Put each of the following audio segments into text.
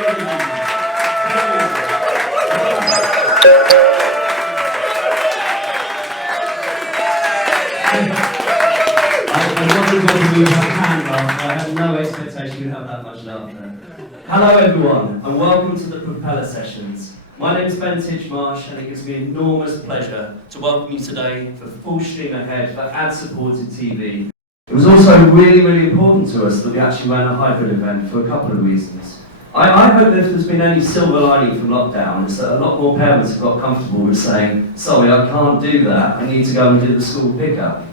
I had no expectation you'd have that much laughter. Hello everyone, and welcome to the Propeller sessions. My name is Ben Titchmarsh, and it gives me enormous pleasure to welcome you today for Full Stream Ahead for ad-supported TV. It was also really important to us that we actually ran a hybrid event for a couple of reasons. I hope that if there's been any silver lining from lockdown, it's that a lot more parents have got comfortable with saying, sorry, I can't do that, I need to go and do the school pickup.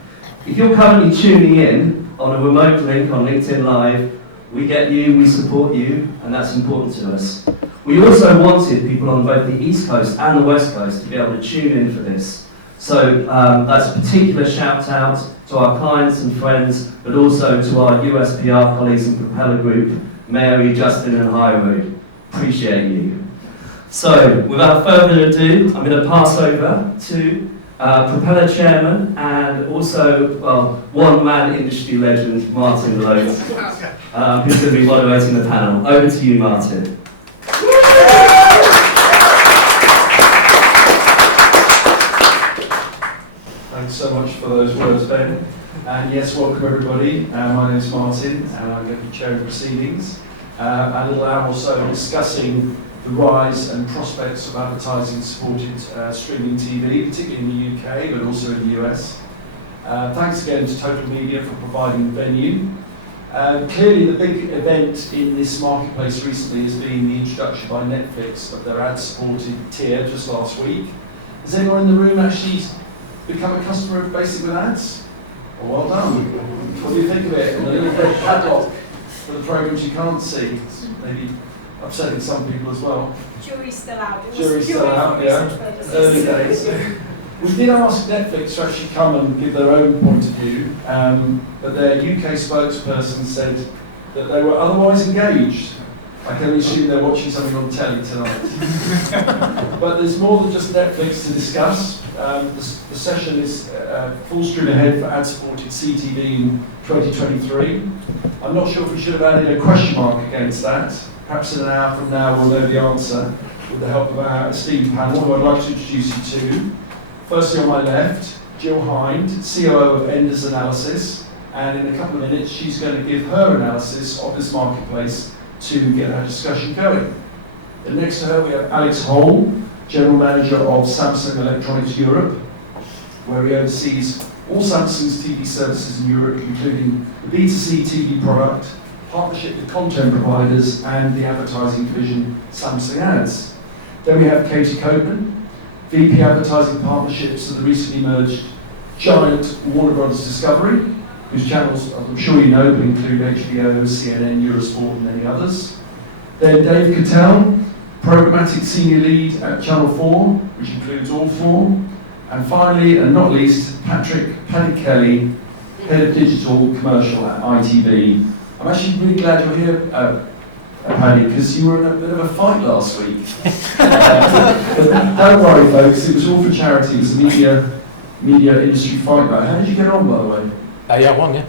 If you're currently tuning in on a remote link on LinkedIn Live, we get you, we support you, and that's important to us. We also wanted people on both the East Coast and the West Coast to be able to tune in for this. So that's a particular shout out to our clients and friends, but also to our US PR colleagues in Propeller Group, Mary, Justin and Hyru. Appreciate you. So without further ado, I'm going to pass over to Propeller Chairman and also, well, one-man industry legend, Martin Loat, who's going to be moderating the panel. Over to you, Martin. Thanks so much for those words, Ben. And yes, welcome everybody. My name is Martin, and I'm going to be chairing proceedings. And I'm also discussing the rise and prospects of advertising-supported streaming TV, particularly in the UK, but also in the US. Thanks again to Total Media for providing the venue. Clearly, the big event in this marketplace recently has been the introduction by Netflix of their ad-supported tier just last week. Has anyone in the room actually become a customer of Basic with Ads? Well done. What do you think of it? And a little red padlock for the programs you can't see. It's maybe upsetting some people as well. Jury's still out. Jury's still out, yeah. Early days. We did ask Netflix to actually come and give their own point of view, but their UK spokesperson said that they were otherwise engaged. I can only assume they're watching something on telly tonight. But there's more than just Netflix to discuss. The session is Full Stream Ahead for ad-supported CTV in 2023. I'm not sure if we should have added a question mark against that. Perhaps in an hour from now we'll know the answer with the help of our esteemed panel, who I'd like to introduce you to. Firstly on my left, Gill Hind, COO of Enders Analysis, and in a couple of minutes she's going to give her analysis of this marketplace to get her discussion going. And next to her we have Alex Hole, General Manager of Samsung Electronics Europe, where he oversees all Samsung's TV services in Europe, including the B2C TV product, partnership with content providers, and the advertising division Samsung Ads. Then we have Katie Coteman, VP Advertising Partnerships of the recently merged giant Warner Brothers Discovery, whose channels, I'm sure you know, but include HBO, CNN, Eurosport, and many others. Then Dave Cottell, Programmatic Senior Lead at Channel 4, which includes all four. And finally, and not least, Paddy Kelly, Head of Digital Commercial at ITV. I'm actually really glad you're here, Paddy, because you were in a bit of a fight last week. But don't worry, folks, it was all for charity. It was a media industry fight back. How did you get on, by the way? Yeah, I won, yeah.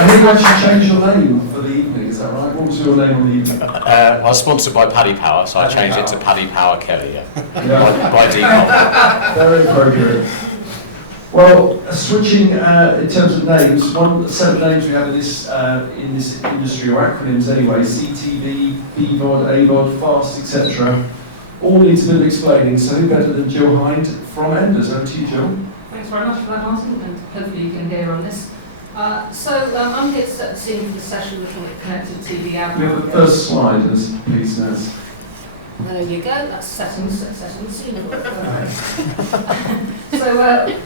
I think you actually changed your name for the evening, is that right? What was your name on the evening? I was sponsored by Paddy Power, so I changed it to Paddy Power Kelly, by default. Very appropriate. Well, switching in terms of names, one set of names we have in this industry, or acronyms anyway, CTV, BVOD, AVOD, FAST, etc. All needs a bit of explaining, so who better than Gill Hind from Enders? Over to you, Jill. Thanks very much for that, Martin, and hopefully you can hear on this. I'm here to set the scene for the session looking at connected TV ad. We have the first slide, please, Naz. There you go, that's setting the scene. So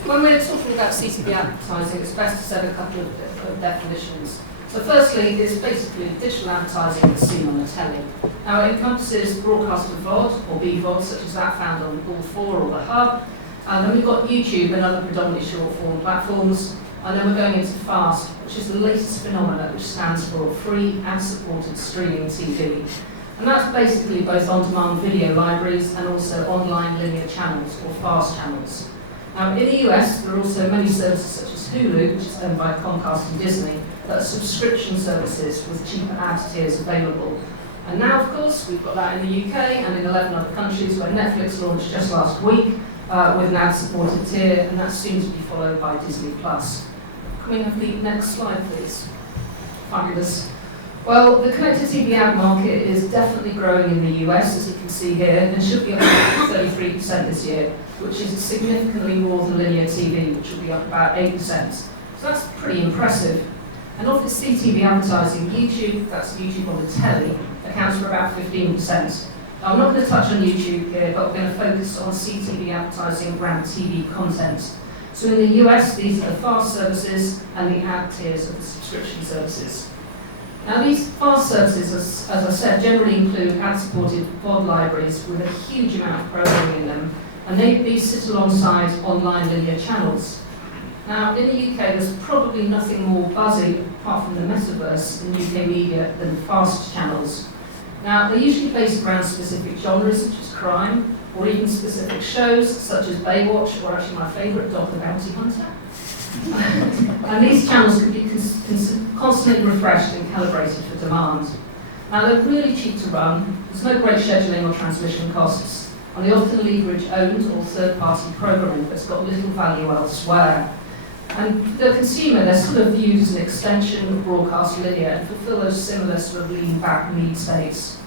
when we're talking about CTV advertising, it's best to set a couple of definitions. So firstly, it's basically digital advertising that's seen on the telly. Now it encompasses broadcast of VOD or BVOD, such as that found on All 4 or the Hub. And then we've got YouTube and other predominantly short form platforms. And then we're going into FAST, which is the latest phenomenon, which stands for Free Ad-Supported Streaming TV. And that's basically both on-demand video libraries and also online linear channels, or FAST channels. Now, in the US, there are also many services such as Hulu, which is owned by Comcast and Disney, that are subscription services with cheaper ad tiers available. And now, of course, we've got that in the UK and in 11 other countries, where Netflix launched just last week with an ad-supported tier, and that's soon to be followed by Disney+. Can we have the next slide, please? Fabulous. Well, the connected TV ad market is definitely growing in the US, as you can see here, and should be up about 33% this year, which is significantly more than linear TV, which will be up about 8%. So that's pretty impressive. And of the CTV advertising, YouTube, that's YouTube on the telly, accounts for about 15%. Now, I'm not going to touch on YouTube here, but we're going to focus on CTV advertising around TV content. So in the US, these are the FAST services and the ad tiers of the subscription services. Now, these FAST services, as I said, generally include ad-supported VOD libraries with a huge amount of programming in them, and these sit alongside online linear channels. Now, in the UK, there's probably nothing more buzzy, apart from the metaverse, in UK media than FAST channels. Now, they're usually based around specific genres, such as crime, or even specific shows, such as Baywatch, or actually my favourite, Dog the Bounty Hunter. And these channels can be constantly refreshed and calibrated for demand. Now, they're really cheap to run, there's no great scheduling or transmission costs, and they often leverage owned or third-party programming that's got little value elsewhere. And the consumer, they're sort of viewed as an extension of broadcast linear and fulfill those similar sort of lean-back need states.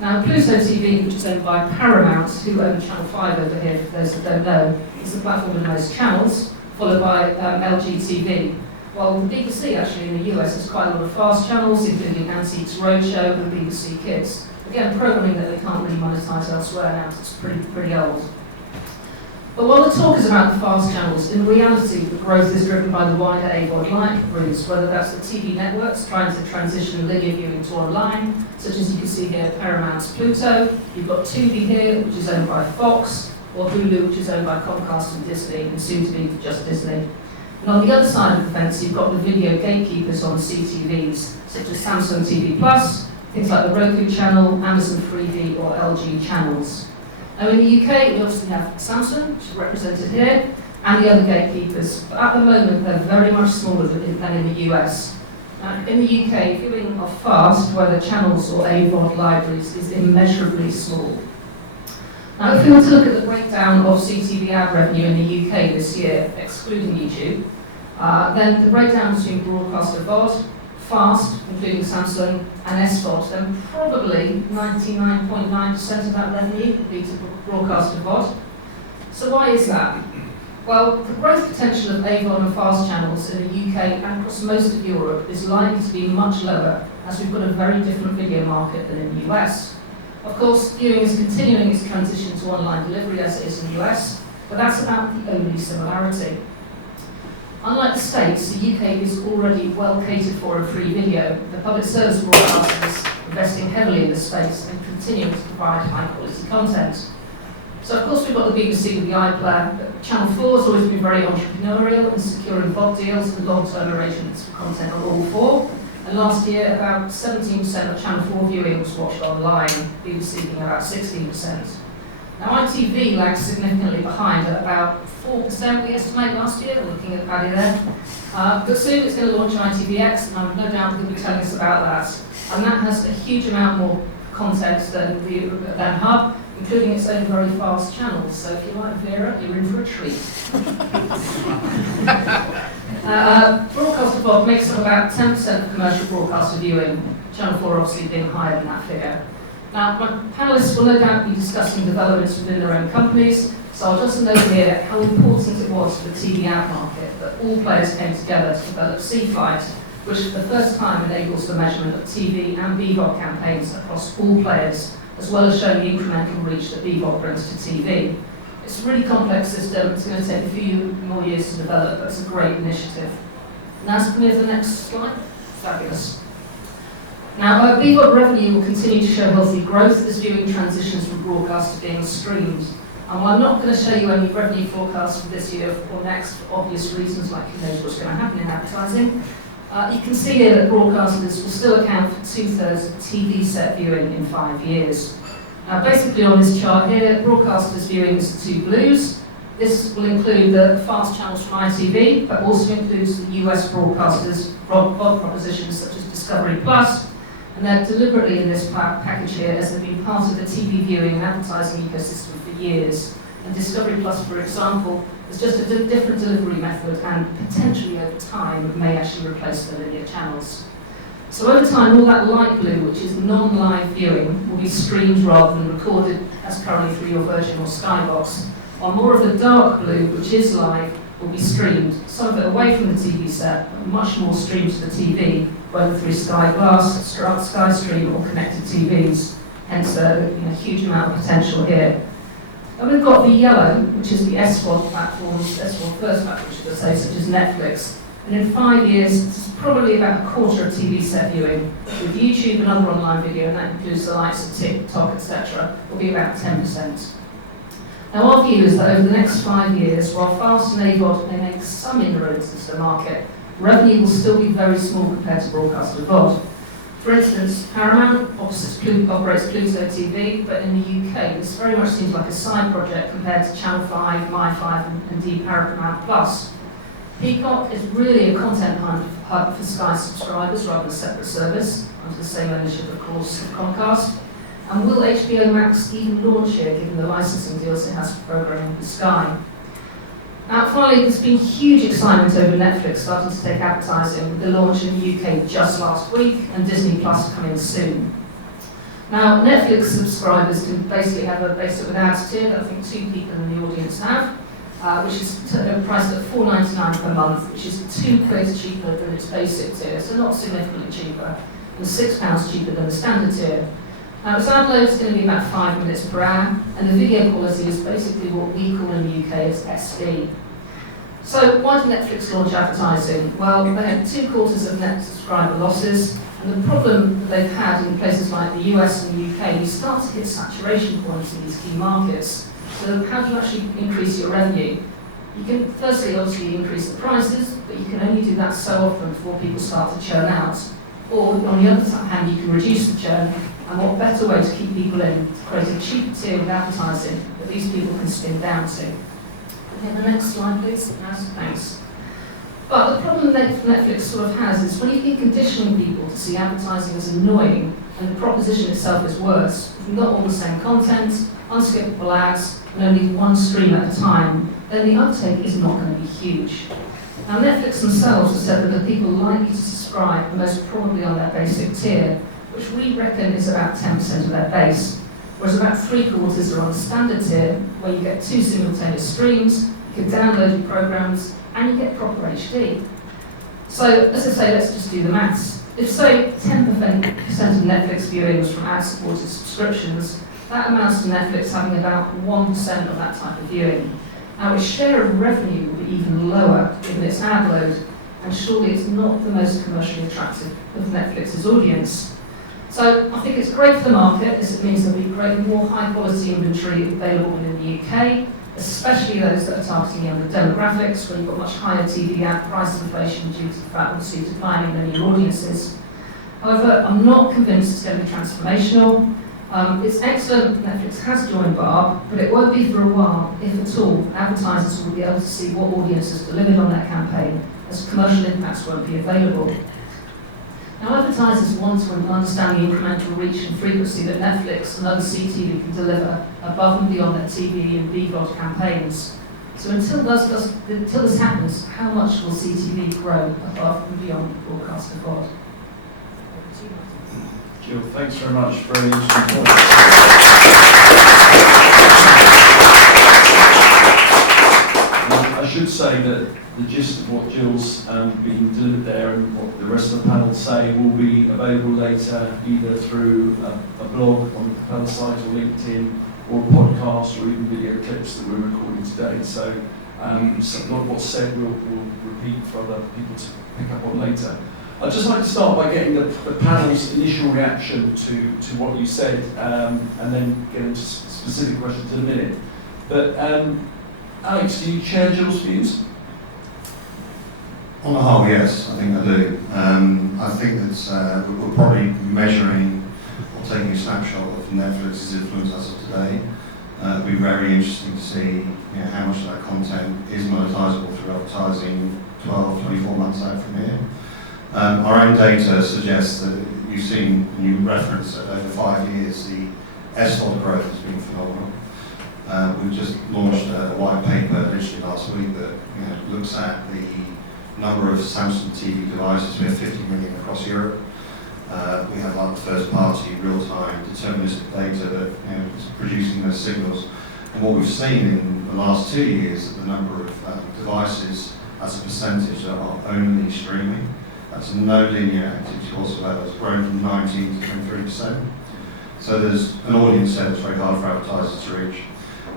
Now, Pluto TV, which is owned by Paramount, who own Channel 5 over here, for those that don't know, is the platform with the most channels, followed by LG TV. While the BBC, actually, in the US, has quite a lot of fast channels, including Antiques Roadshow and BBC Kids. Again, programming that they can't really monetize elsewhere now, because it's pretty old. But while the talk is about the fast channels, in reality, the growth is driven by the wider AVOD libraries, whether that's the TV networks trying to transition linear viewing to online, such as you can see here, Paramount's Pluto. You've got Tubi here, which is owned by Fox, or Hulu, which is owned by Comcast and Disney, and soon to be just Disney. And on the other side of the fence, you've got the video gatekeepers on CTVs, such as Samsung TV Plus, things like the Roku channel, Amazon Freevee, or LG channels. Now, in the UK, we obviously have Samsung, which is represented here, and the other gatekeepers. But at the moment, they're very much smaller than in the US. In the UK, viewing of FAST, whether channels or AVOD libraries, is immeasurably small. Now, if we were to look at the breakdown of CTV ad revenue in the UK this year, excluding YouTube, then the breakdown between broadcaster VOD, FAST, including Samsung, and SVOD, then probably 99.9% of that revenue would be to broadcaster VOD. So why is that? Well, the growth potential of AVOD and FAST channels in the UK and across most of Europe is likely to be much lower, as we've got a very different video market than in the US. Of course, viewing is continuing its transition to online delivery as it is in the US, but that's about the only similarity. Unlike the States, the UK is already well catered for in free video. The public service broadcasters investing heavily in this space and continuing to provide high quality content. So of course we've got the BBC with the iPlayer, but Channel 4 has always been very entrepreneurial in securing VOD deals and long-term arrangements for content on all four. And last year, about 17% of Channel 4 viewing was watched online, BBC being about 16%. Now, ITV lags significantly behind at about 4%, we estimate, last year, looking at Paddy there. But soon it's going to launch ITVX, and I'm no doubt going to be telling us about that. And that has a huge amount more content than Hub, including its own very fast channels. So if you like Vera, you're in for a treat. Broadcaster VOD makes up about 10% of commercial broadcaster viewing, Channel 4 obviously being higher than that figure. Now, my panellists will no doubt be discussing developments within their own companies, so I'll just note here how important it was for the TV ad market that all players came together to develop C-Flight, which for the first time enables the measurement of TV and BVOD campaigns across all players, as well as showing the incremental reach that BVOD brings to TV. It's a really complex system, it's going to take a few more years to develop, but it's a great initiative. Now, can we have the next slide? Fabulous. Now, BVOD revenue will continue to show healthy growth as viewing transitions from broadcast to being streamed. And while I'm not going to show you any revenue forecasts for this year or next for obvious reasons, like who knows what's going to happen in advertising, you can see here that broadcasters will still account for 2/3 of TV set viewing in 5 years. Basically on this chart here, broadcasters viewing is the two blues, This will include the fast channels from ITV, but also includes the US broadcasters' VOD propositions such as Discovery Plus, and they're deliberately in this package here as they've been part of the TV viewing and advertising ecosystem for years. And Discovery Plus, for example, is just a different delivery method and potentially over time may actually replace the linear channels. So over time, all that light blue, which is non-live viewing, will be streamed rather than recorded as currently through your Virgin or Skybox, while more of the dark blue, which is live, will be streamed, some of it away from the TV set, but much more streamed to the TV, whether through Sky Glass, SkyStream or connected TVs, hence a huge amount of potential here. And we've got the yellow, which is the SVOD platforms, SVOD first platforms, should I say, such as Netflix. And in 5 years, it's probably about a quarter of TV set viewing, with YouTube and other online video, and that includes the likes of TikTok, etc., will be about 10%. Now our view is that over the next 5 years, while fast and AVOD may make some inroads into the market, revenue will still be very small compared to broadcast and VOD. For instance, Paramount operates Pluto TV, but in the UK this very much seems like a side project compared to Channel 5, My5 and indeed Paramount Plus. Peacock is really a content hub for Sky subscribers rather than a separate service, under the same ownership of course of Comcast. And will HBO Max even launch here, given the licensing deals it has for programming with Sky? Now, finally, there's been huge excitement over Netflix starting to take advertising with the launch in the UK just last week and Disney Plus coming soon. Now, Netflix subscribers can basically have a basic with ads tier that I think 2 people in the audience have, which is priced at $4.99 per month, which is £2 cheaper than its basic tier, so not significantly cheaper, and £6 cheaper than the standard tier. Now, its ad load is going to be about 5 minutes per hour, and the video quality is basically what we call in the UK as SD. So, why did Netflix launch advertising? Well, they had 2 quarters of net subscriber losses, and the problem that they've had in places like the US and the UK, you start to hit saturation points in these key markets. So, how do you actually increase your revenue? You can firstly obviously increase the prices, but you can only do that so often before people start to churn out. Or, on the other hand, you can reduce the churn. And what better way to keep people in, to create a cheaper tier with advertising that these people can spin down to. Okay, the next slide please. Thanks. But the problem that Netflix sort of has is when you keep conditioning people to see advertising as annoying and the proposition itself is worse, with not all the same content, unskippable ads, and only one stream at a time, then the uptake is not going to be huge. Now Netflix themselves have said that the people likely to subscribe are most probably on their basic tier, which we reckon is about 10% of their base, whereas about 3/4 are on the standard tier, where you get 2 simultaneous streams, you can download your programs, and you get proper HD. So, as I say, let's just do the maths. If, say, 10% of Netflix viewing was from ad-supported subscriptions, that amounts to Netflix having about 1% of that type of viewing. Now, its share of revenue will be even lower given its ad load, and surely it's not the most commercially attractive of Netflix's audience. So I think it's great for the market, as it means there'll be more high-quality inventory available within the UK, especially those that are targeting younger demographics, where you've got much higher TV ad price inflation due to the fact obviously declining linear audiences. However, I'm not convinced it's going to be transformational. It's excellent that Netflix has joined Barb, but it won't be for a while, if at all. Advertisers will be able to see what audiences delivered on their campaign, as commercial impacts won't be available. Now, advertisers want to understand the incremental reach and frequency that Netflix and other CTV can deliver above and beyond their TV and BVOD campaigns. So until this happens, how much will CTV grow above and beyond broadcast and VOD? Gill, thanks very much. Very interesting point. I should say that the gist of what Gill's been delivered there and what the rest of the panel say will be available later, either through a blog on the Propeller site or LinkedIn, or a podcast, or even video clips that we're recording today. So a lot of what's said we'll repeat for other people to pick up on later. I'd just like to start by getting the panel's initial reaction to what you said, and then get into specific questions in a minute. But Alex, do you share Gill's views? On the whole, yes, I think I do. I think that we're probably measuring or taking a snapshot of Netflix's influence as of today. It'll be very interesting to see how much of that content is monetisable through advertising 12, 24 months out from here. Our own data suggests that you've seen, and you referenced that over 5 years, the SVOD growth has been phenomenal. We've just launched a white paper literally last week that looks at the number of Samsung TV devices. We have 50 million across Europe. We have like first-party, real-time, deterministic data that is producing those signals. And what we've seen in the last 2 years is that the number of devices as a percentage are only streaming. That's no linear activity whatsoever. It's grown from 19 to 23%. So there's an audience there that's very hard for advertisers to reach.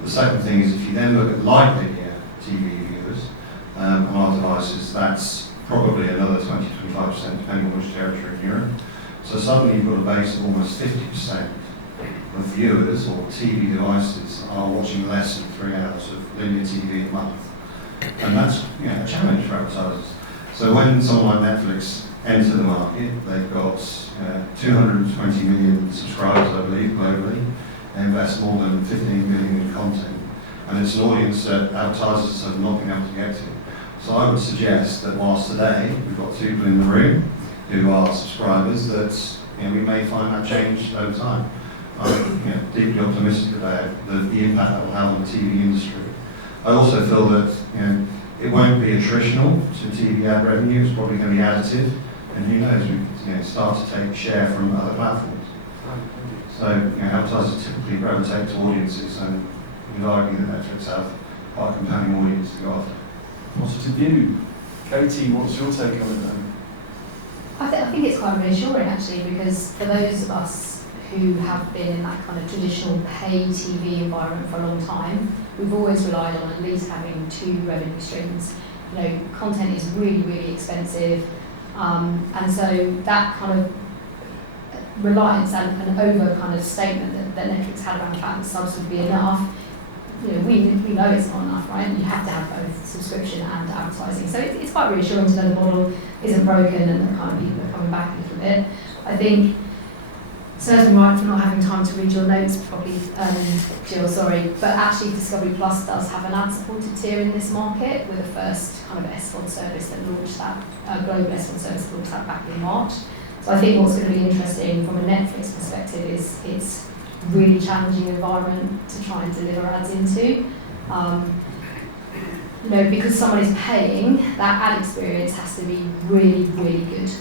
The second thing is if you then look at live linear TV viewers on our devices, that's probably another 20-25% depending on which territory in Europe. So suddenly you've got a base of almost 50% of viewers or TV devices are watching less than 3 hours of linear TV a month. And that's a challenge for advertisers. So when someone like Netflix enter the market, they've got 220 million subscribers, I believe, globally. They invest more than 15 million in content. And it's an audience that advertisers have not been able to get to. So I would suggest that whilst today we've got 2 people in the room who are subscribers, that we may find that change over time. I'm deeply optimistic about the impact that will have on the TV industry. I also feel that it won't be attritional to TV ad revenue. It's probably going to be additive, and who knows, we could start to take share from other platforms. So advertisers typically gravitate to audiences, and you'd argue that Netflix have quite a compelling audience to go after. Positive view. Katie, what's your take on it then? I think it's quite reassuring actually, because for those of us who have been in that kind of traditional pay TV environment for a long time, we've always relied on at least having 2 revenue streams. Content is really, really expensive, and so that kind of reliance and an over kind of statement that Netflix had around the fact that subs would be enough, we know it's not enough, right? You have to have both subscription and advertising. So it's quite reassuring to know the model isn't broken and the kind of people are coming back a little bit. I think serves me right for not having time to read your notes properly, Gill, sorry, but actually Discovery Plus does have an ad-supported tier in this market. We're the first kind of SVOD service that launched that, global SVOD service that launched that back in March. So I think what's going to be interesting from a Netflix perspective is it's really challenging environment to try and deliver ads into. Because someone is paying, that ad experience has to be really, really good.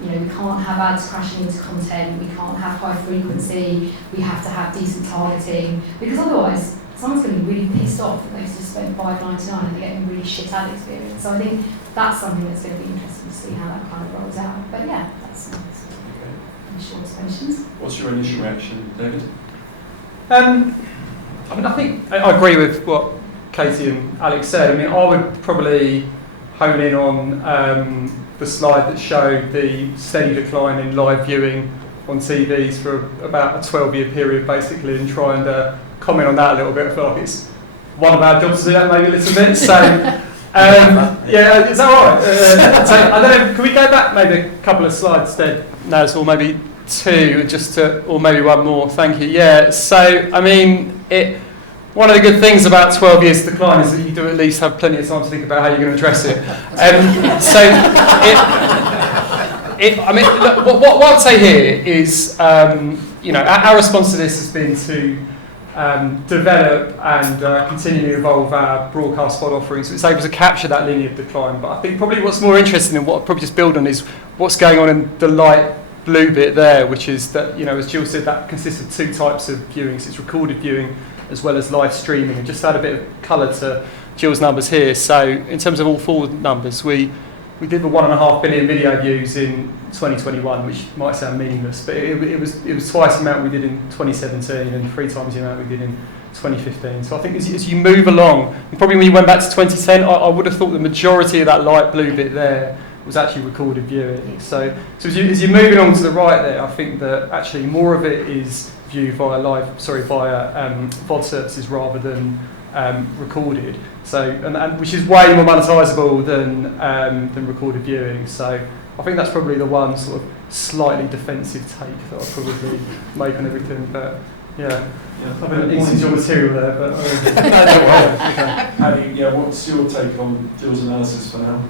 We can't have ads crashing into content, we can't have high frequency, we have to have decent targeting, because otherwise someone's going to be really pissed off that they've just spent $5.99 and they're getting a really shit ad experience. So I think that's something that's going to be interesting to see how that kind of rolls out. But yeah, that's initial observations. What's your initial reaction, David? I think I agree with what Katie and Alex said. I would probably hone in on the slide that showed the steady decline in live viewing on TVs for about a 12-year period, basically, and try and comment on that a little bit. I feel like it's one of our jobs to do that maybe a little bit. So, yeah, is that all right? So, I don't know, can we go back maybe a couple of slides instead, Naz, or maybe 2, or maybe one more, thank you. Yeah, so, one of the good things about 12 years decline is that you do at least have plenty of time to think about how you're going to address it. Look, what I'd say here is, our response to this has been to develop and continue to evolve our broadcast VOD offerings. So it's able to capture that linear decline. But I think probably what's more interesting and what I'll probably just build on is what's going on in the light blue bit there, which is that, as Gill said, that consists of 2 types of viewings. It's recorded viewing as well as live streaming, and just to add a bit of colour to Gill's numbers here. So in terms of all 4 numbers, we did the 1.5 billion video views in 2021, which might sound meaningless, but it was twice the amount we did in 2017 and 3 times the amount we did in 2015. So I think as you move along, and probably when you went back to 2010, I would have thought the majority of that light blue bit there was actually recorded viewing. So as you're moving on to the right there, I think that actually more of it is viewed via VOD services rather than recorded. So and which is way more monetisable than recorded viewing. So I think that's probably the one sort of slightly defensive take that I'll probably make on everything. But Yeah. Yeah. I've been eating your material there, but No, don't worry. Paddy, yeah, what's your take on Gill's analysis for now?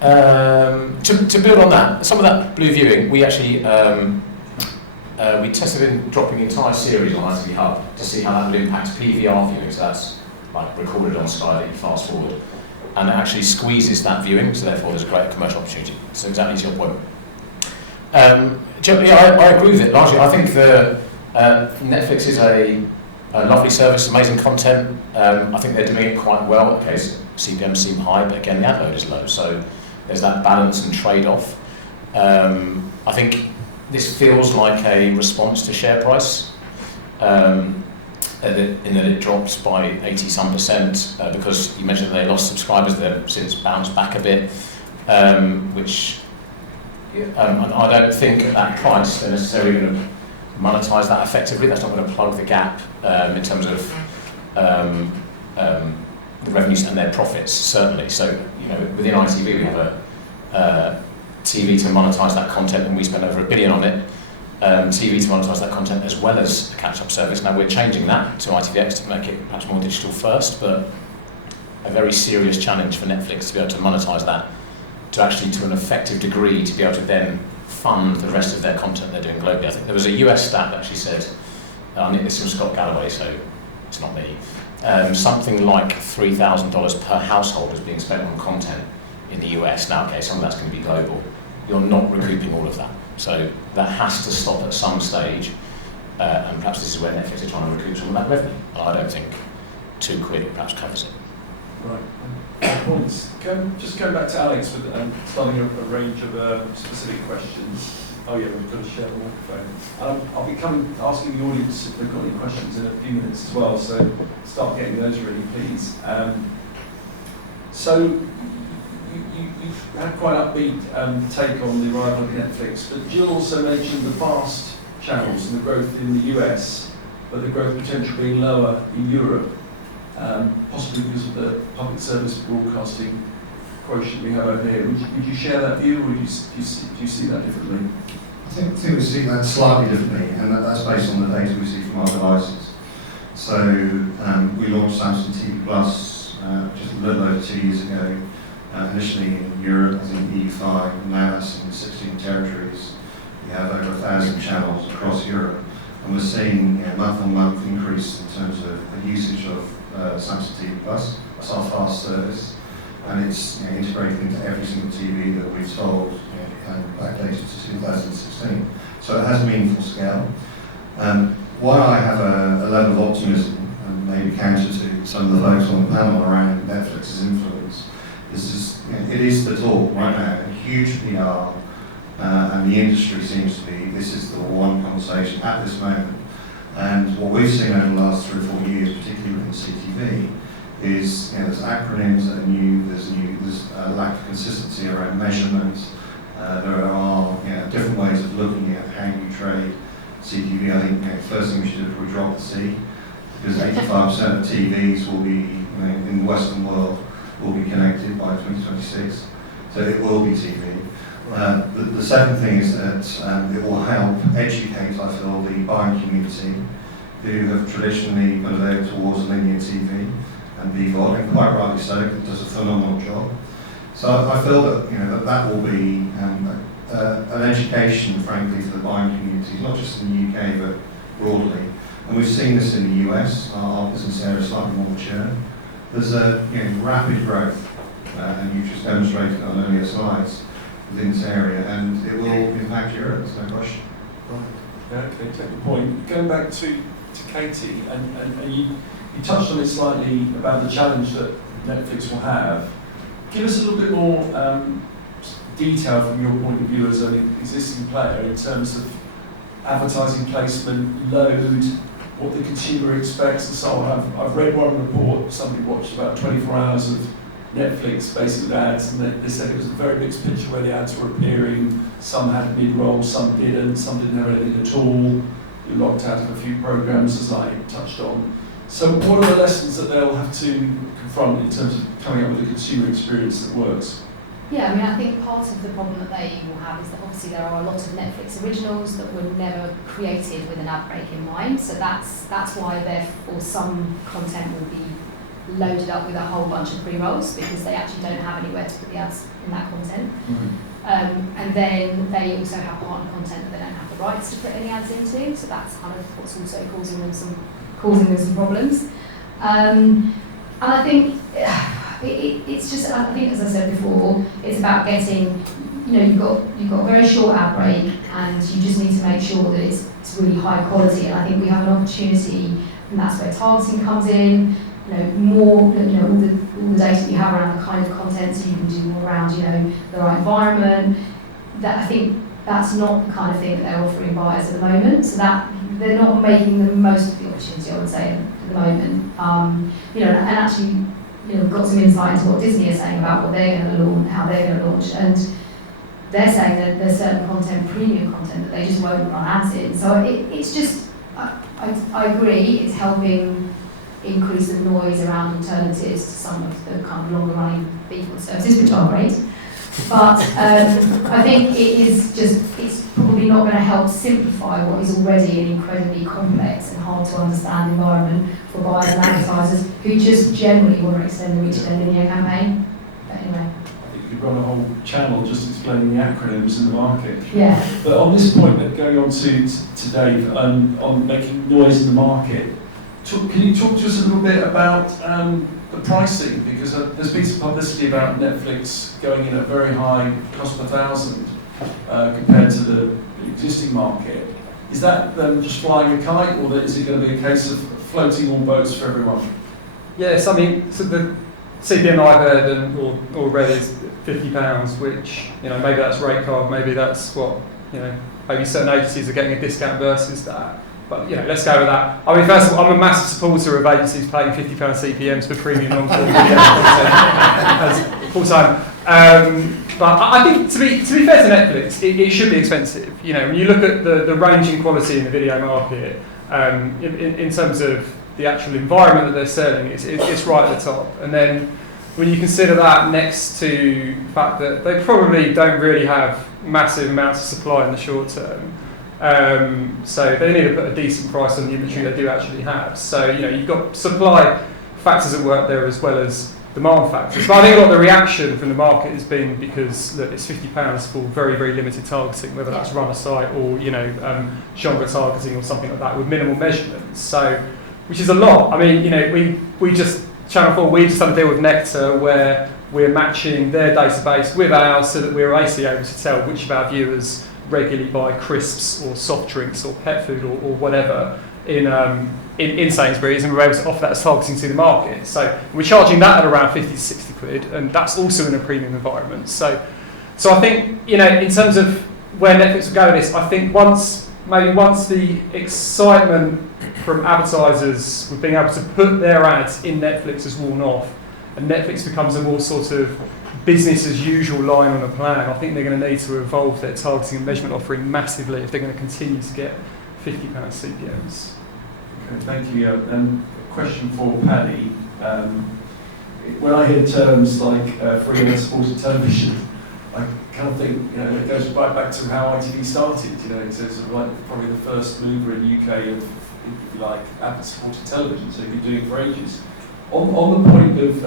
To build on that, some of that blue viewing, we actually we tested in dropping the entire series on ITV Hub to see how that would impact PVR viewing. So that's like recorded on Sky that you fast forward, and it actually squeezes that viewing. So therefore, there's a great commercial opportunity. So exactly to your point. Generally, I agree with it largely. I think the Netflix is a lovely service, amazing content. I think they're doing it quite well. Okay, CPMs seem high, but again, the ad load is low. So there's that balance and trade-off. I think this feels like a response to share price, in that it drops by 80-some% because you mentioned they lost subscribers. They've since bounced back a bit, which I don't think at that price they're necessarily going to monetize that effectively. That's not going to plug the gap in terms of the revenues and their profits, certainly. So, within ITV we have a TV to monetize that content, and we spend over $1 billion on it. TV to monetize that content as well as a catch-up service. Now we're changing that to ITVX to make it perhaps more digital first, but a very serious challenge for Netflix to be able to monetize that to an effective degree to be able to then fund the rest of their content they're doing globally. I think there was a US stat that actually said, I think this was Scott Galloway, so it's not me, something like $3,000 per household is being spent on content in the US. Now, okay, some of that's going to be global. You're not recouping all of that. So that has to stop at some stage, and perhaps this is where Netflix are trying to recoup some of that revenue. I don't think £2 perhaps covers it. Right. Points. Just going back to Alex with starting a range of specific questions. Oh yeah, we've got to share the microphone. I'll be asking the audience if they've got any questions in a few minutes as well, so start getting those ready, please. So you've had quite an upbeat take on the arrival of Netflix, but Gill also mentioned the fast channels and the growth in the US, but the growth potential being lower in Europe. Possibly because of the public service broadcasting quotient we have over here. Would you share that view, or do you see that differently? I think we see that slightly differently, and that's based on the data we see from our devices. So we launched Samsung TV Plus just a little over 2 years ago, initially in Europe, as in EU5, and now that's in 16 territories. We have over 1,000 channels across Europe, and we're seeing month-on-month increase in terms of the usage of Samsung TV Plus. That's our fast service, and it's integrated into every single TV that we've sold, and backdated to 2016. So it has a meaningful scale. Why I have a level of optimism, and maybe counter to some of the folks on the panel around Netflix's influence, is just, it is the talk right now, a huge PR, and the industry seems to be, this is the one conversation at this moment. And what we've seen over the last 3 or 4 years, particularly within CTV, is there's acronyms that are new, there's a lack of consistency around measurement, there are different ways of looking at how you trade CTV. I think the first thing we should do is probably drop the C, because 85% of TVs will be, in the Western world, will be connected by 2026, so it will be TV. The second thing is that it will help educate, I feel, the buying community who have traditionally put it towards linear TV and BVOD, and quite rightly so, it does a phenomenal job. So I feel that that will be an education, frankly, for the buying community, not just in the UK but broadly. And we've seen this in the US. Our business area is slightly more mature. There's a rapid growth, and you've just demonstrated on earlier slides within this area, and it will impact Europe, there's no question. Right. Okay, take the point. Going back to Katie, and you touched on it slightly about the challenge that Netflix will have. Give us a little bit more detail from your point of view as an existing player in terms of advertising placement, load, what the consumer expects and so on. I've read one report, somebody watched about 24 hours of Netflix basically with ads, and they said it was a very mixed picture where the ads were appearing. Some had mid-roll, some didn't have anything at all. You locked out of a few programs, as I touched on. So what are the lessons that they'll have to confront in terms of coming up with a consumer experience that works? Yeah, I mean, I think part of the problem that they will have is that obviously there are a lot of Netflix originals that were never created with an ad break in mind. So that's why therefore some content will be loaded up with a whole bunch of pre-rolls because they actually don't have anywhere to put the ads in that content. And then they also have partner content that they don't have the rights to put any ads into. So that's kind of what's also causing them some problems. And I think it's just, I think as I said before, it's about getting, you've got a very short ad break and you just need to make sure that it's really high quality. And I think we have an opportunity, and that's where targeting comes in. More, all the data you have around the kind of content, so you can do more around, the right environment. That I think that's not the kind of thing that they're offering buyers at the moment. So that they're not making the most of the opportunity, I would say, at the moment. And actually, we've got some insight into what Disney is saying about what they're going to launch, how they're going to launch, and they're saying that there's certain content, premium content, that they just won't run ads in. So it's just, I agree, it's helping increase the noise around alternatives to some of the kind of longer running B2B services, which are great. But I think it's probably not going to help simplify what is already an incredibly complex and hard to understand environment for buyers and advertisers who just generally want to extend the reach of their linear campaign. But anyway. I think you could run a whole channel just explaining the acronyms in the market. Yeah. But on this point, going on to Dave, on making noise in the market, can you talk to us a little bit about the pricing? Because there's been some publicity about Netflix going in at very high cost per thousand compared to the existing market. Is that them just flying a kite, or is it going to be a case of floating all boats for everyone? Yes, I mean, so the CPM I've heard or read is £50, which, maybe that's rate card, maybe that's what, maybe certain agencies are getting a discount versus that. But, let's go with that. I mean, first of all, I'm a massive supporter of agencies paying £50 CPMs for premium long-form video content full time. But I think, to be fair to Netflix, it should be expensive. When you look at the range in quality in the video market, in terms of the actual environment that they're selling, it's right at the top. And then when you consider that next to the fact that they probably don't really have massive amounts of supply in the short term, so they need to put a decent price on the inventory they do actually have. So you've got supply factors at work there as well as demand factors. But I think a lot of the reaction from the market has been because look, it's £50 for very, very limited targeting, whether that's run a site or genre targeting or something like that with minimal measurements. So, which is a lot. I mean, we just Channel 4, we just had a deal with Nectar where we're matching their database with ours so that we're basically able to tell which of our viewers regularly buy crisps or soft drinks or pet food or whatever in Sainsbury's, and we're able to offer that as targeting to the market. So we're charging that at around 50 to 60 quid, and that's also in a premium environment. So I think, in terms of where Netflix will go with this, I think once the excitement from advertisers with being able to put their ads in Netflix has worn off, and Netflix becomes a more sort of business as usual line on a plan, I think they're going to need to evolve their targeting and measurement offering massively if they're going to continue to get £50 CPMs. Okay, thank you. And a question for Paddy. When I hear terms like free and supported television, I kind of think it goes right back to how ITV started. It's sort of like probably the first mover in the UK of, if you like, ad-supported television. So you've been doing it for ages. On the point of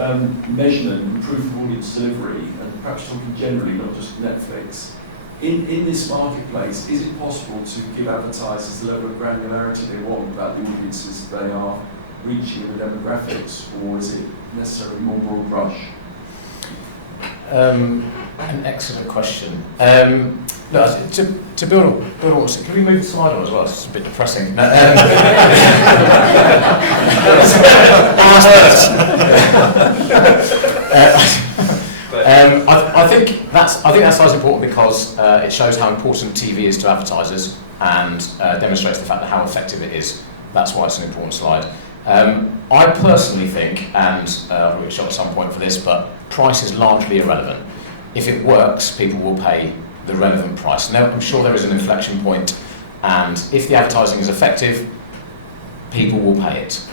measurement and proof of audience delivery, and perhaps talking generally, not just Netflix, in this marketplace, is it possible to give advertisers the level of granularity they want about the audiences they are reaching in the demographics, or is it necessarily more broad brush? An excellent question. Look, to build on, can we move the slide on as well? It's a bit depressing. I think that slide's important because it shows how important TV is to advertisers and demonstrates the fact that how effective it is. That's why it's an important slide. I personally think, and I'll probably get shot at some point for this, but price is largely irrelevant. If it works, people will pay the relevant price. Now, I'm sure there is an inflection point, and if the advertising is effective, people will pay it.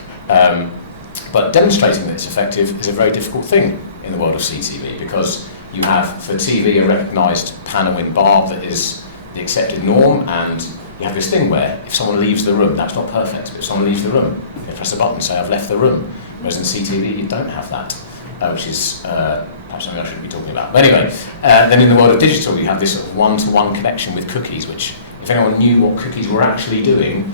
But demonstrating that it's effective is a very difficult thing in the world of CTV, because You have, for TV, a recognised panel in bar that is the accepted norm, and you have this thing where if someone leaves the room, that's not perfect, but if someone leaves the room, you press a button and say, I've left the room. Whereas in CTV, you don't have that, which is perhaps something I shouldn't be talking about. But anyway, then in the world of digital, you have this sort of one-to-one connection with cookies, which if anyone knew what cookies were actually doing,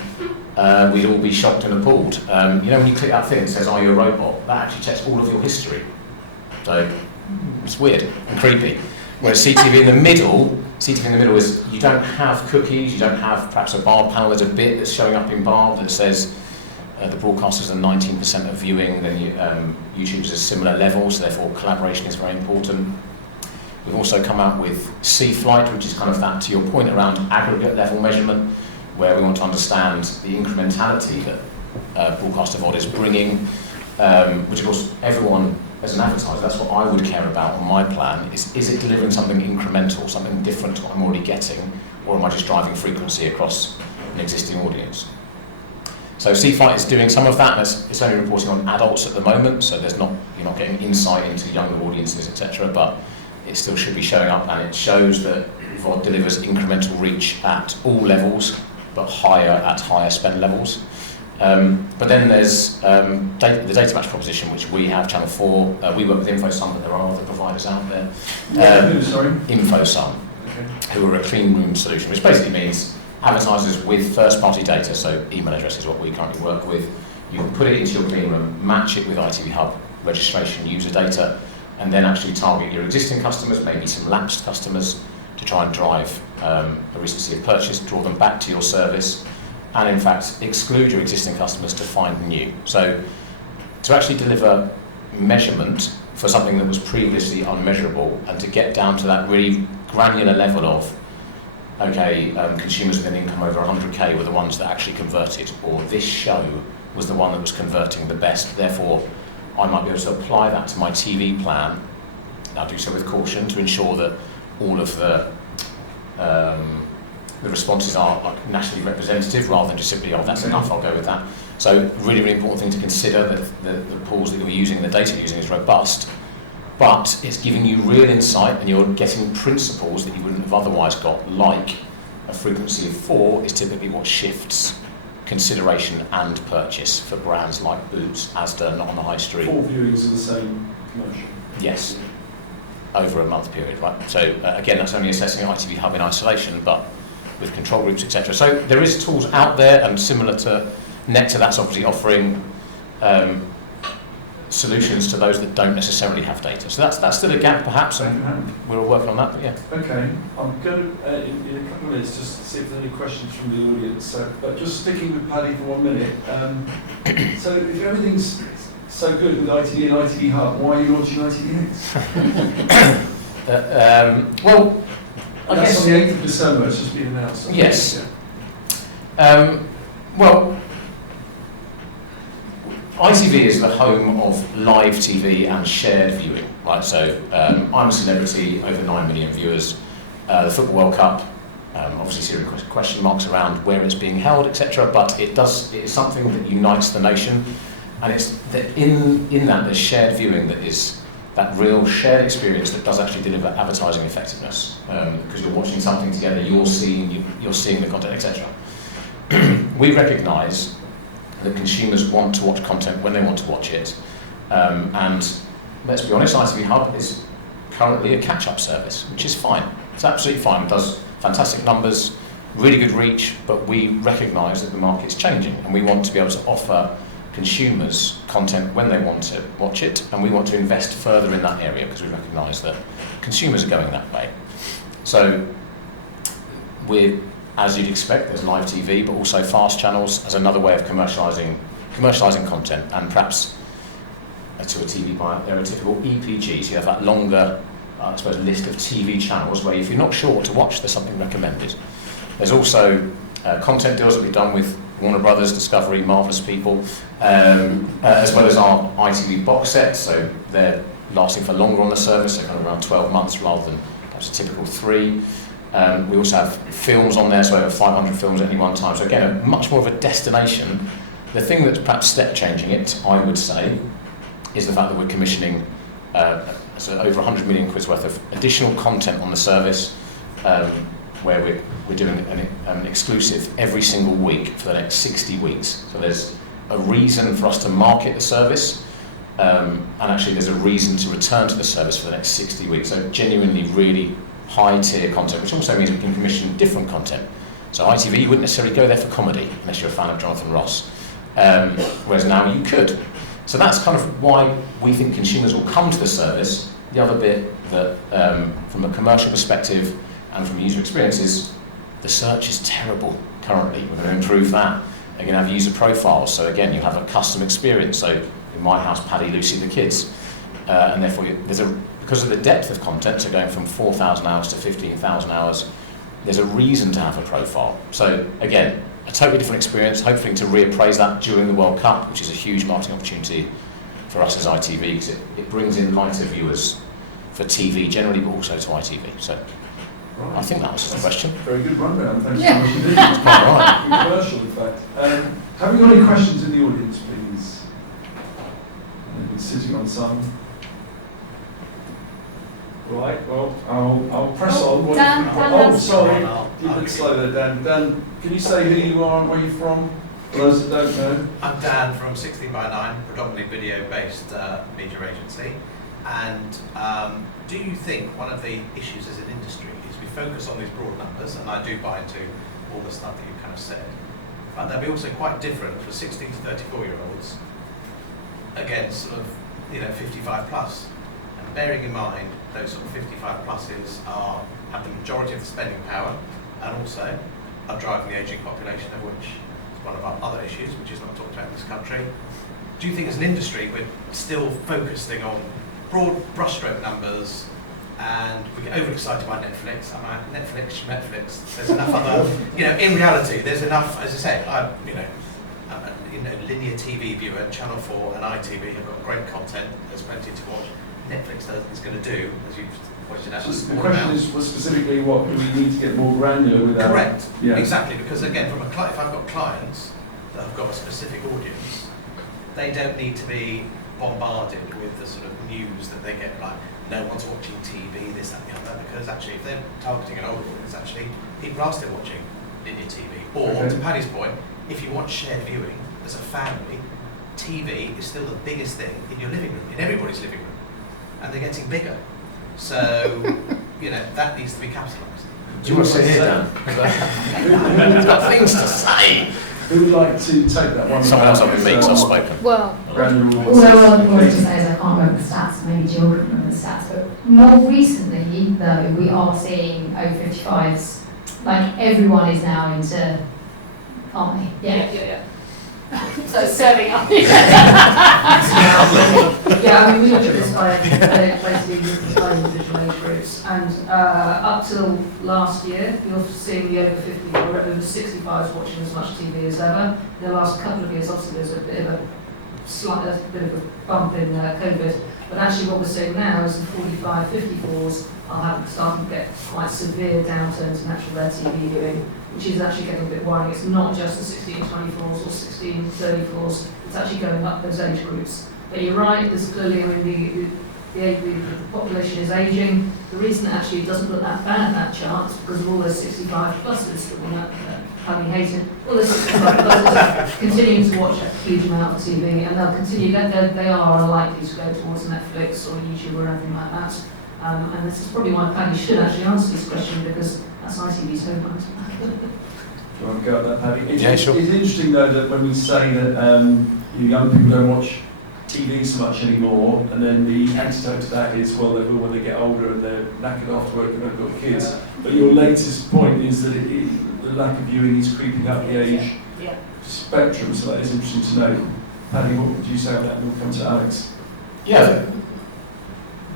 we'd all be shocked and appalled. You know, when you click that thing that says, are you a robot? That actually checks all of your history. So it's weird and creepy. Whereas CTV in the middle is you don't have cookies, you don't have perhaps a bar panel, there's a bit that's showing up in bar that says the broadcasters are 19% of viewing, then YouTube's a similar level, so therefore collaboration is very important. We've also come out with C-Flight, which is kind of that, to your point, around aggregate level measurement, where we want to understand the incrementality that broadcaster VOD is bringing, which of course everyone, as an advertiser, that's what I would care about on my plan, is it delivering something incremental, something different to what I'm already getting, or am I just driving frequency across an existing audience? So C-Flight is doing some of that, and it's only reporting on adults at the moment, so you're not getting insight into younger audiences, etc., but it still should be showing up, and it shows that VOD delivers incremental reach at all levels, but at higher spend levels. But then there's the data match proposition, which we have, Channel 4. We work with InfoSum, but there are other providers out there. InfoSum, who are a clean room solution, which basically means advertisers with first-party data, so email address is what we currently work with. You can put it into your clean room, match it with ITV Hub registration user data, and then actually target your existing customers, maybe some lapsed customers, to try and drive a recency of purchase, draw them back to your service, and in fact exclude your existing customers to find new. So to actually deliver measurement for something that was previously unmeasurable, and to get down to that really granular level of, okay, consumers with an income over 100k were the ones that actually converted, or this show was the one that was converting the best, therefore I might be able to apply that to my TV plan, and I'll do so with caution to ensure that all of the responses are like nationally representative rather than just simply, oh, that's enough, I'll go with that. So really, really important thing to consider, that the pools that you're using, the data you're using is robust, but it's giving you real insight and you're getting principles that you wouldn't have otherwise got, like a frequency of 4 is typically what shifts consideration and purchase for brands like Boots, Asda, not on the high street. 4 viewings of the same commercial. Yes, over a month period, right? So again, that's only assessing ITV Hub in isolation, but with control groups, etc. So there is tools out there, and similar to Nectar, that's obviously offering solutions to those that don't necessarily have data. So that's still a gap, perhaps, and we're all working on that. But yeah. Okay, I'm going to, in a couple of minutes, just see if there's any questions from the audience. But just sticking with Paddy for 1 minute. So if everything's so good with ITV and ITV Hub, why are you launching ITVX? Well, I that's guess on the 8th of December. It's just been announced. Yes. Yeah. Well, ITV is the home of live TV and shared viewing, right? So I'm a Celebrity, over 9 million viewers. The Football World Cup, obviously serious question marks around where it's being held, etc. But it is something that unites the nation, and it's that in that there's shared viewing that is that real shared experience that does actually deliver advertising effectiveness, because you're watching something together, you're seeing the content, etc. We recognise that consumers want to watch content when they want to watch it, and let's be honest, ITV Hub is currently a catch-up service, which is fine. It's absolutely fine. It does fantastic numbers, really good reach, but we recognise that the market's changing, and we want to be able to offer consumers content when they want to watch it, and we want to invest further in that area because we recognise that consumers are going that way. So as you'd expect, there's live TV, but also fast channels as another way of commercialising content, and perhaps to a TV buyer, there are typical EPGs. You have that longer, I suppose, list of TV channels where if you're not sure what to watch, there's something recommended. There's also content deals that we've done with Warner Brothers, Discovery, Marvellous People, as well as our ITV box sets, so they're lasting for longer on the service, so kind of around 12 months rather than perhaps a typical 3. We also have films on there, so over 500 films at any one time. So again, much more of a destination. The thing that's perhaps step changing it, I would say, is the fact that we're commissioning a so over 100 million quid's worth of additional content on the service, where we're doing an exclusive every single week for the next 60 weeks. So there's a reason for us to market the service, and actually there's a reason to return to the service for the next 60 weeks. So genuinely really high tier content, which also means we can commission different content. So ITV, you wouldn't necessarily go there for comedy, unless you're a fan of Jonathan Ross, whereas now you could. So that's kind of why we think consumers will come to the service. The other bit that, from a commercial perspective and from a user experience, is the search is terrible currently. We're going to improve that. They're going to have user profiles, so again, you have a custom experience. So in my house, Paddy, Lucy, the kids, and therefore because of the depth of content, so going from 4,000 hours to 15,000 hours, there's a reason to have a profile. So again, a totally different experience, hopefully to reappraise that during the World Cup, which is a huge marketing opportunity for us as ITV, because it brings in lighter viewers for TV generally, but also to ITV. So Right. I think that was the question. Very good rundown. Thanks Yeah. so much indeed. That's quite right. Commercial, in fact. Have we got any questions in the audience, please? I've been sitting on some. Right, well, I'll press on. Dan Oh, has- sorry. You did slow there, Dan. Dan, can you say who you are and where you're from? For those that don't know. I'm Dan from 16x9, predominantly video-based media agency. And do you think one of the issues as an industry is we focus on these broad numbers, and I do buy into all the stuff that you kind of said, but they'll be also quite different for 16 to 34-year-olds against sort of 55 plus. And bearing in mind those sort of 55 pluses have the majority of the spending power, and also are driving the ageing population, of which is one of our other issues, which is not talked about in this country. Do you think as an industry we're still focusing on broad brushstroke numbers, and we get overexcited by Netflix? I'm like, Netflix. There's enough other, in reality, there's enough. As I say, I'm a linear TV viewer. Channel 4 and ITV have got great content. There's plenty to watch. Netflix is going to do, as you've pointed out. So the question was specifically, what do we need to get more granular with that? Correct. Yeah. Exactly. Because again, if I've got clients that have got a specific audience, they don't need to be bombarded with the sort of news that they get, like no one's watching TV, this, that, and the other, because actually if they're targeting an older audience, actually people are still watching linear TV. Or, Okay. to Paddy's point, if you want shared viewing as a family, TV is still the biggest thing in your living room, in everybody's living room, and they're getting bigger. So, that needs to be capitalised. Do you want to sit here, Dan? He's got things to say. Who would like to take that one? Someone else up in Meeks, I've spoken. Well, Granular all I wanted to say is I can't remember the stats, maybe Jill can remember the stats, but more recently, though, we are seeing over 55s, like everyone is now into, aren't they? Yeah. So serving up. Yeah, I mean, we look at this by basically by individual age groups, and up till last year, you're seeing the over 50 or over 65s watching as much TV as ever. In the last couple of years, obviously, there's a bit of a bump in COVID, but actually what we're seeing now is the 45, 54s are starting to get quite severe downturns in actual their TV viewing, which is actually getting a bit worrying. It's not just the 16-24s or 16-34s, it's actually going up those age groups. But you're right, there's clearly, the population is ageing. The reason actually it doesn't look that bad, that chart, is because of all those 65 pluses that we're having hated. All those 65 pluses continuing to watch a huge amount of TV, and they'll continue, they are unlikely to go towards Netflix or YouTube or anything like that. And this is probably why Paddy should actually answer this question, because that's ITV's homeland. Do you want to go at that, Paddy? Yeah, sure. It's interesting, though, that when we say that young people don't watch TV so much anymore, and then the antidote to that is, well, they will when they get older and they're knackered after work and they've got kids. But your latest point is that the lack of viewing is creeping up the age spectrum, so that is interesting to know. Paddy, what would you say on that? And we'll come to Alex. Yeah,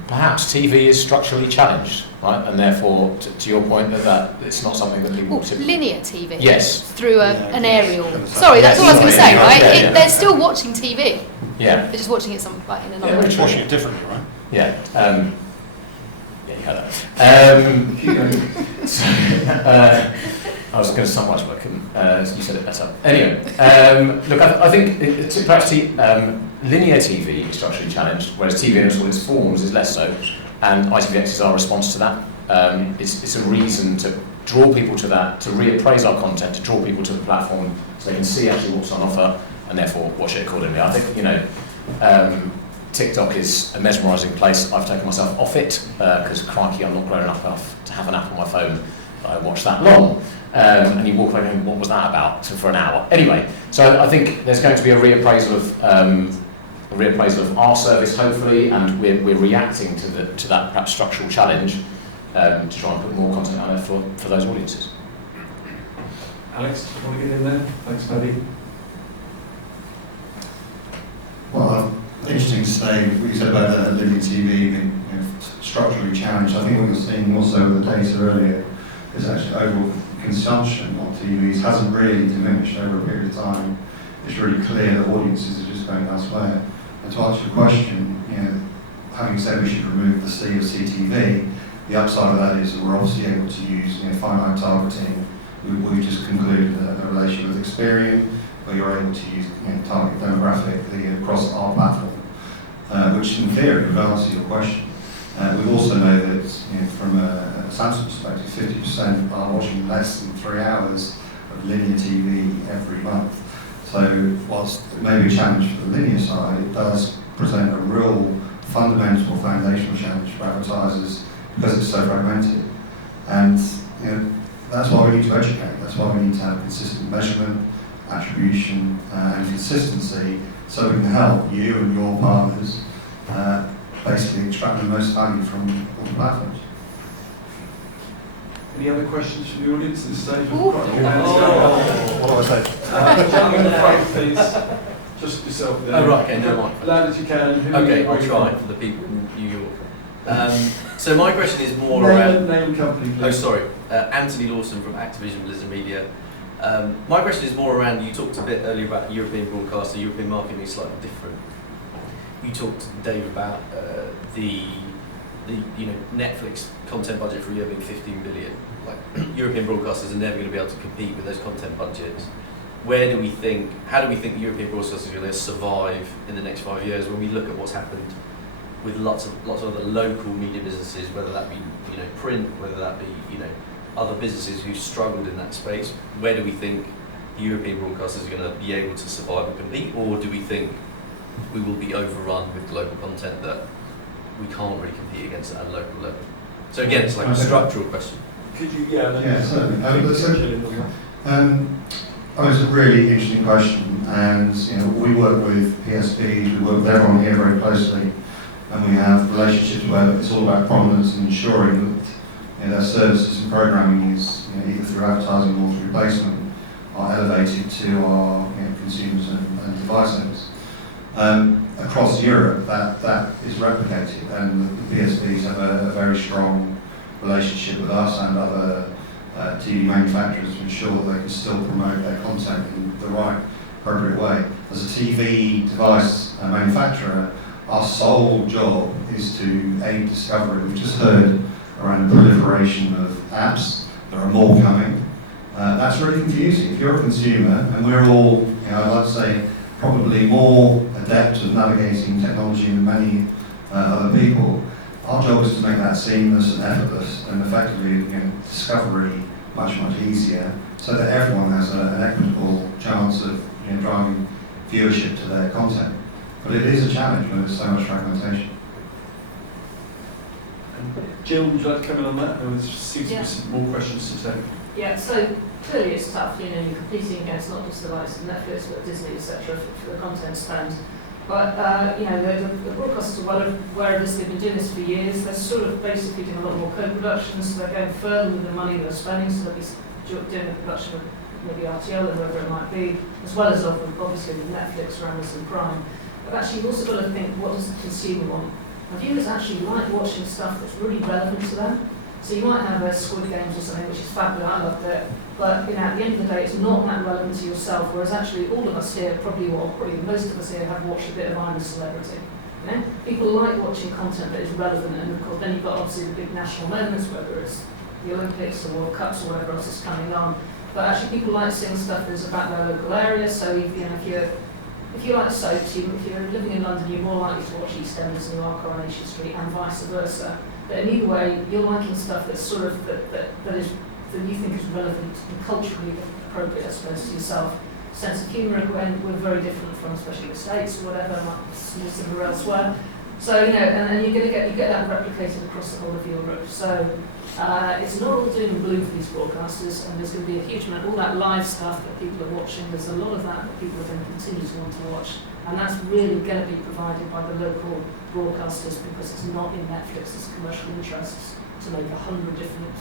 perhaps TV is structurally challenged, right? And therefore, to your point, that it's not something that people... Linear TV? Yes. Through an aerial. Sorry, that's all I was going to say, right? Yeah. They're still watching TV. Yeah. They're just watching it in another Yeah, way. just Watching it differently, right? Yeah. Yeah, you heard that. I was going to summarize, but I couldn't. You said it better. Anyway, look, I think perhaps linear TV is structurally challenged, whereas TV in all its forms is less so, and ITVX is our response to that. It's a reason to draw people to that, to reappraise our content, to draw people to the platform so they can see actually what's on offer and therefore watch it accordingly. I think, TikTok is a mesmerising place. I've taken myself off it because crikey, I'm not grown enough to have an app on my phone that I watch that long. And you walk away going, what was that about? So for an hour. Anyway, so I think there's going to be a reappraisal of our service, hopefully, and we're reacting to that perhaps structural challenge to try and put more content out there for those audiences. Alex, do you want to get in there? Thanks, Paddy. Well, interesting to say what you said about the linear TV being structurally challenged. I think what you're seeing also with the data earlier is actually overall consumption of TVs hasn't really diminished over a period of time. It's really clear that audiences are just going elsewhere. And to answer your question, having said we should remove the C of CTV, the upside of that is that we're obviously able to use finite targeting. We just concluded a relationship with Experian, where you're able to use target demographically across our platform, which in theory would answer your question. We also know that from a Samsung perspective, 50% are watching less than 3 hours of linear TV every month. So whilst it may be a challenge for the linear side, it does present a real fundamental foundational challenge for advertisers because it's so fragmented. And that's why we need to educate. That's why we need to have consistent measurement, attribution, and consistency, so we can help you and your partners basically extract the most value from all the platforms. Any other questions from the audience at this stage? Ooh. What do I say? Gentlemen in the front, please. Just yourself there. Oh, right, okay, no mind. Loud as you can. Who Okay, are I'll you try from? for the people in New York. So my question is more Name around... and name and company, please. Oh, sorry. Anthony Lawson from Activision Blizzard Media. My question is more around, you talked a bit earlier about European broadcaster, European market being slightly different. You talked, Dave, about the Netflix content budget for a year being 15 billion. Like, European broadcasters are never going to be able to compete with those content budgets. How do we think European broadcasters are going to survive in the next 5 years when we look at what's happened with lots of other local media businesses, whether that be print, whether that be other businesses who struggled in that space? Where do we think European broadcasters are going to be able to survive and compete, or do we think we will be overrun with global content that we can't really compete against at a local level? So again, it's like a structural question. Could you, Certainly. It's a really interesting question, and we work with PSPs, we work with everyone here very closely, and we have relationships where it's all about prominence and ensuring that their services and programming is either through advertising or through placement are elevated to our consumers and device owners. Across Europe, that is replicated, and the PSPs have a very strong relationship with us and other TV manufacturers to ensure that they can still promote their content in the right, appropriate way. As a TV device manufacturer, our sole job is to aid discovery. We've just heard around the proliferation of apps. There are more coming. That's really confusing. If you're a consumer, and we're all, I'd like to say, probably more adept at navigating technology than many other people, our job is to make that seamless and effortless and effectively discovery much easier, so that everyone has an equitable chance of driving viewership to their content. But it is a challenge when there's so much fragmentation. Jill, would you like to come in on that? There seems to be some more questions to take. Yeah, so clearly it's tough, you're competing against not just the likes of Netflix, but Disney, etc., for the content spend. But, the broadcasters are well aware of this, they've been doing this for years, they're sort of basically doing a lot more co-production, so they're going further with the money they're spending, so they'll be doing the production of maybe RTL or whoever it might be, as well as obviously with Netflix or Amazon Prime. But actually you've also got to think, what does the consumer want? Now, viewers actually like watching stuff that's really relevant to them. So you might have a Squid Games or something, which is fabulous, I loved it, but at the end of the day, it's not that relevant to yourself, whereas actually all of us here, probably most of us here have watched a bit of I'm a Celebrity. People like watching content that is relevant, and of course then you've got obviously the big national moments, whether it's the Olympics or World Cups or whatever else is coming on. But actually people like seeing stuff that's about their local area, so if you like soaps, if you're living in London, you're more likely to watch EastEnders than you are Coronation Street, and vice versa. But in either way, you're liking stuff that's sort of that you think is relevant and culturally appropriate, I suppose, to yourself. Sense of humour, we're very different from, especially the States or whatever, like similar elsewhere. So and you get that replicated across the whole of Europe. So it's not all doom and gloom for these broadcasters, and there's going to be a huge amount, all that live stuff that people are watching. There's a lot of that people are going to continue to want to watch, and that's really going to be provided by the local broadcasters, because it's not in Netflix's commercial interests to make 100 different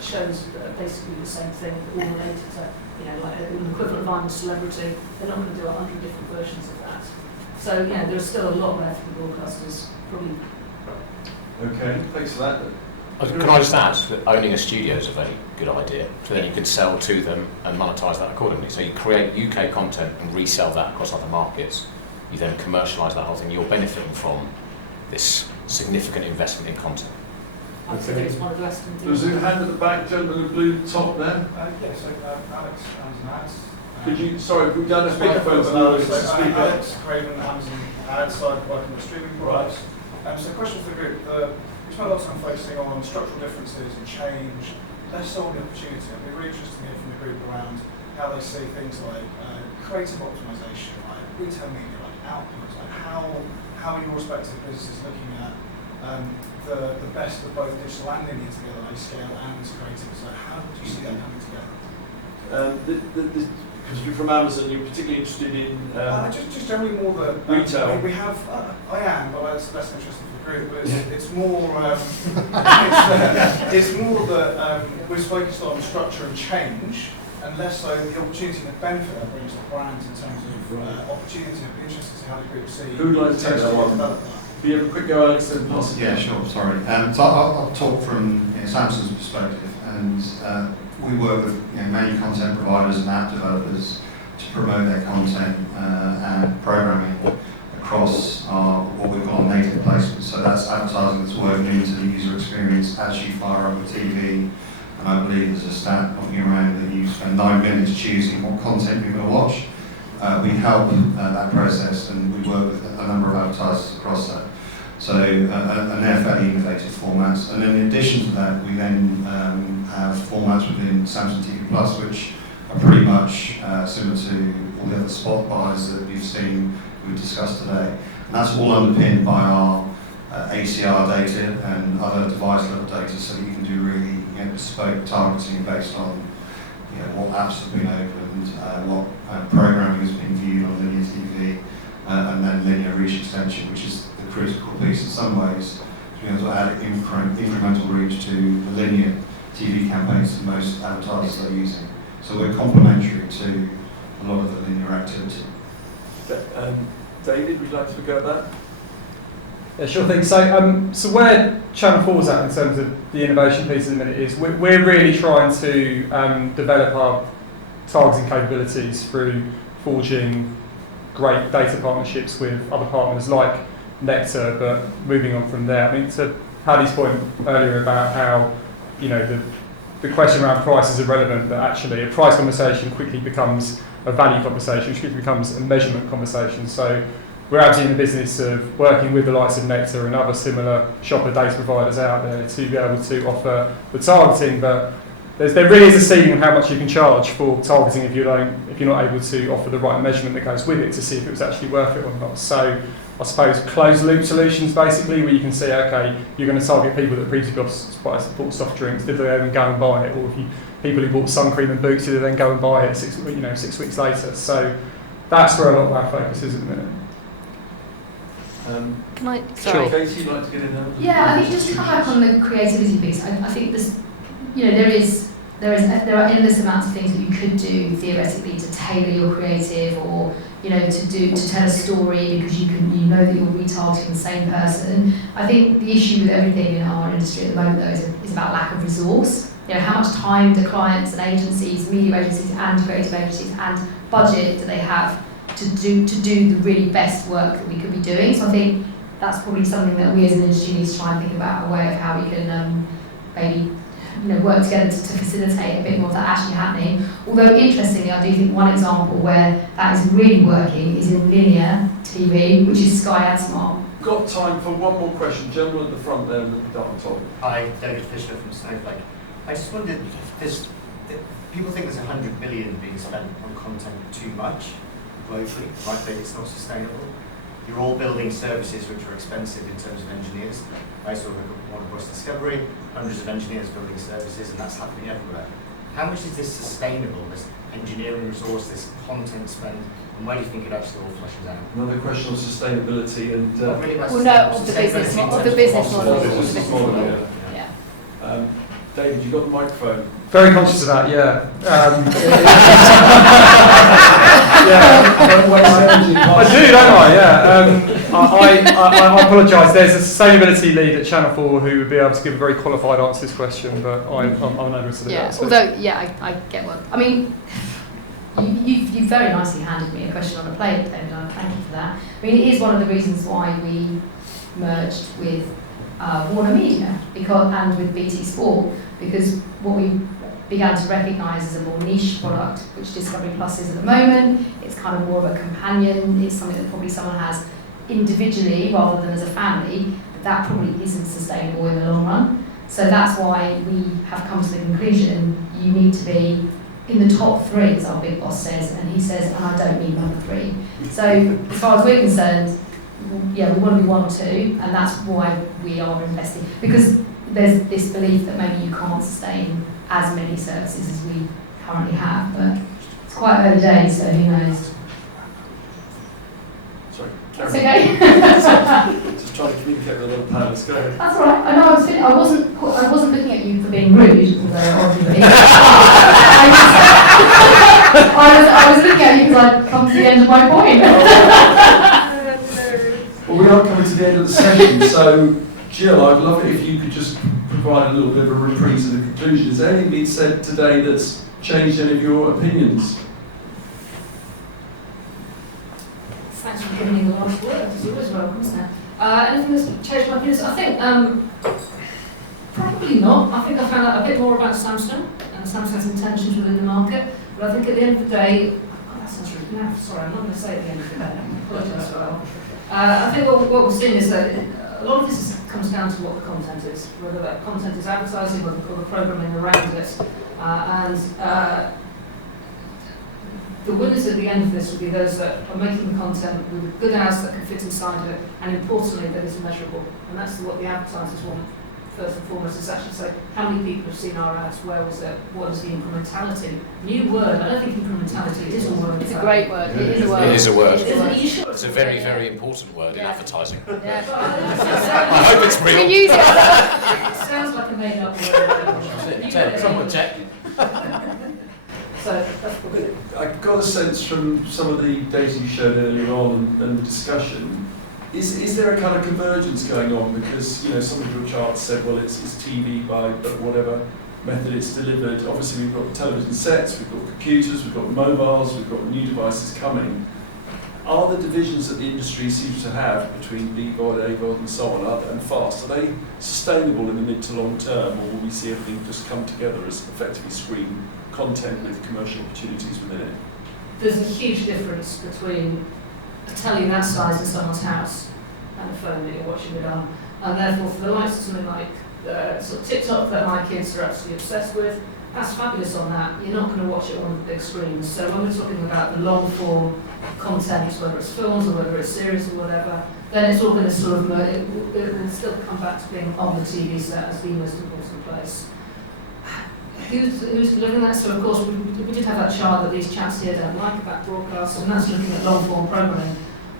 shows that are basically the same thing, all related to, like an equivalent of I'm a Celebrity. They're not going to do 100 different versions of that. So there's still a lot left for broadcasters, probably. Okay, thanks for that. Can I just add that owning a studio is a very good idea, so then you could sell to them and monetise that accordingly. So you create UK content and resell that across other markets. You then commercialise that whole thing. You're benefiting from this significant investment in content. I think it's one of the less than There's a hand at the back, gentleman in the blue top there. Yes, Alex Amazon Ads. Could you, sorry, we don't have Speakerphone speakerphones. so Alex Craven, Amazon Ads, working with streaming products. So question for the group. We spent a lot of time focusing on structural differences and change, less so on the opportunity. It'd be really interesting to hear from the group around how they see things like creative optimization, like retail media, like outputs, like how your respective businesses looking at the best of both digital and linear together, like scale and creative. So how do you see that coming together? Because you're from Amazon, you're particularly interested in just generally more the retail. we have. I am, but it's less interesting for the group. But it's more. It's more that we're focused on structure and change, and less so the opportunity and the benefit that brings to brands in terms of opportunity. It'd be interesting to see how the group see. Who would like to take that one? Can you have a quick go, Alex? And Yeah, sure, sorry. So I'll talk from Samsung's perspective, and we work with many content providers and app developers to promote their content and programming across what we call native placements. So that's advertising that's working into the user experience as you fire up the TV. And I believe there's a stat knocking around that you spend 9 minutes choosing what content you're going to watch. We help that process, and we work with a number of advertisers across that. So, and they're fairly innovative formats. And then in addition to that, we then have formats within Samsung TV Plus, which are pretty much similar to all the other spot buys that we've discussed today. And that's all underpinned by our ACR data and other device level data, so that you can do really bespoke targeting based on what apps have been opened, what programming has been viewed on linear TV, and then linear reach extension, which is the critical piece in some ways, to be able to add incremental reach to the linear TV campaigns that most advertisers are using. So we're complementary to a lot of the linear activity. David, would you like to go at that? Yeah, sure thing. So where Channel 4's at in terms of the innovation piece in a minute is we're really trying to develop our targeting capabilities through forging great data partnerships with other partners like Nectar, but moving on from there. I mean, to Paddy's point earlier about how the question around price is irrelevant, but actually a price conversation quickly becomes a value conversation, which quickly becomes a measurement conversation. So we're actually in the business of working with the likes of Nectar and other similar shopper data providers out there to be able to offer the targeting, but there really is a ceiling on how much you can charge for targeting if you're not able to offer the right measurement that goes with it to see if it was actually worth it or not. So I suppose closed loop solutions basically, where you can say, okay, you're going to target people that previously bought soft drinks, did they then go and buy it, or people who bought sun cream and boots, did they then go and buy it 6 weeks later. So that's where a lot of our focus is at the minute. Can I? Sorry. Sure. Katie, you'd like to get in there? Yeah, I think just to come back on the creativity piece, I think this, there are endless amounts of things that you could do theoretically to tailor your creative, or to tell a story because you know that you're retargeting the same person. I think the issue with everything in our industry at the moment though is about lack of resource. How much time do clients and agencies, media agencies and creative agencies and budget do they have to do the really best work that we could be doing? So I think that's probably something that we as an industry need to try and think about, a way of how we can maybe work together to facilitate a bit more of that actually happening. Although interestingly, I do think one example where that is really working is in linear TV, which is Sky AdSmart. Got time for one more question. Gentleman at the front there in the dark top. Hi, David Fisher from Snowflake. I just wondered if people think there's 100 billion being spent on content too much globally, right? That it's not sustainable. You're all building services which are expensive in terms of engineers. I saw Warner Bros. Discovery, hundreds of engineers building services, and that's happening everywhere. How much is this sustainable, this engineering resource, this content spend, and where do you think it actually all flushes out? Another question of sustainability and Not really about Well, no, of the business model. Of the business model. business model. Yeah. David, you got the microphone. Very conscious of that, yeah. Don't waste energy. I do, don't I? Yeah. I apologise. There's a sustainability lead at Channel 4 who would be able to give a very qualified answer to this question, but I'm unable to do Yeah. that. So. Although, yeah, I get one. I mean, you very nicely handed me a question on a plate, David. Thank you for that. I mean, it is one of the reasons why we merged with Warner Media and with BT Sport, because what we began to recognise as a more niche product, which Discovery Plus is at the moment. It's kind of more of a companion. It's something that probably someone has individually rather than as a family, but that probably isn't sustainable in the long run. So that's why we have come to the conclusion you need to be in the top 3, as our big boss says, and he says, and I don't need number 3. So as far as we're concerned, yeah, we want to be 1 or 2, and that's why we are investing. Because there's this belief that maybe you can't sustain as many services as we currently have, but it's quite early days, so who knows. Sorry. It's okay. Just trying to communicate with other panelists. Go ahead. That's all right. I know I wasn't looking at you for being rude, although obviously. I was looking at you because I'd come to the end of my point. Well, we are coming to the end of the session, so Gill, I'd love it if you could just provide a little bit of a reprise of the conclusion. Has anything been said today that's changed any of your opinions? Thanks for giving me the last word. It's always welcome, isn't it? Anything that's changed my opinions? I think probably not. I think I found out a bit more about Samsung and Samsung's intentions within the market. But I think at the end of the day, that sounds really naff. Sorry, I'm not going to say it at the end of the day. I apologise for that. I think what we're seeing is that a lot of this comes down to what the content is, whether that content is advertising or the programming around it. The winners at the end of this will be those that are making the content with good ads that can fit inside of it, and importantly, that is measurable. And that's what the advertisers want, first and foremost, is actually say, how many people have seen our ads, where was it, what is the incrementality? New word, I don't think incrementality is a word. It's a great word. It is a word. It is a word. Are you sure? It's a very, very important word in advertising. Yeah. I hope it's real. We use it. It sounds like a made-up word. Someone check. So that's good. I got a sense from some of the data you showed earlier on and the discussion. Is there a kind of convergence going on? Because some of your charts said, well, it's TV by whatever method it's delivered. Obviously, we've got television sets, we've got computers, we've got mobiles, we've got new devices coming. Are the divisions that the industry seems to have between BVOD, AVOD, and so on, and FAST, are they sustainable in the mid to long term, or will we see everything just come together as effectively screen content with commercial opportunities within it? There's a huge difference between a telly that size in someone's house and a phone that you're watching it on. And therefore, for the likes of something like sort of TikTok that my kids are absolutely obsessed with, that's fabulous on that. You're not going to watch it on the big screens. So when we're talking about the long form content, whether it's films or whether it's series or whatever, then it's all going to sort of, it will still come back to being on the TV set as the most important place. Who's delivering that? So of course we did have that chart that these chaps here don't like about broadcast, and that's looking at long form programming.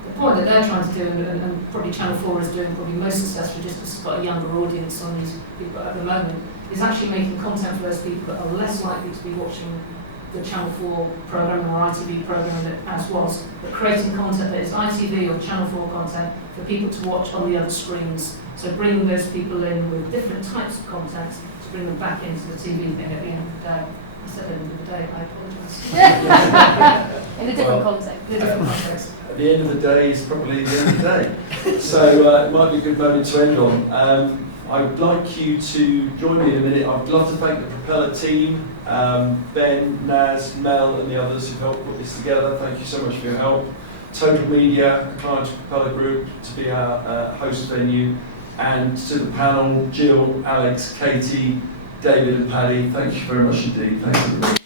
The point that they're trying to do, and probably Channel 4 is doing probably most successfully just because it's got a younger audience on these people at the moment, is actually making content for those people that are less likely to be watching the Channel 4 programme or ITV programme that as was, but creating content that is ITV or Channel 4 content for people to watch on the other screens. So bringing those people in with different types of content to bring them back into the TV thing at the end of the day. I said at the end of the day, I apologise. In a different context. In a different context. At the end of the day is probably the end of the day. So it might be a good moment to end on. I'd like you to join me in a minute. I'd love to thank the Propeller team, Ben, Naz, Mel and the others who've helped put this together. Thank you so much for your help. Total Media, a client of Propeller Group, to be our host venue, and to the panel, Jill, Alex, Katie, David and Paddy, thank you very much indeed. Thanks everybody.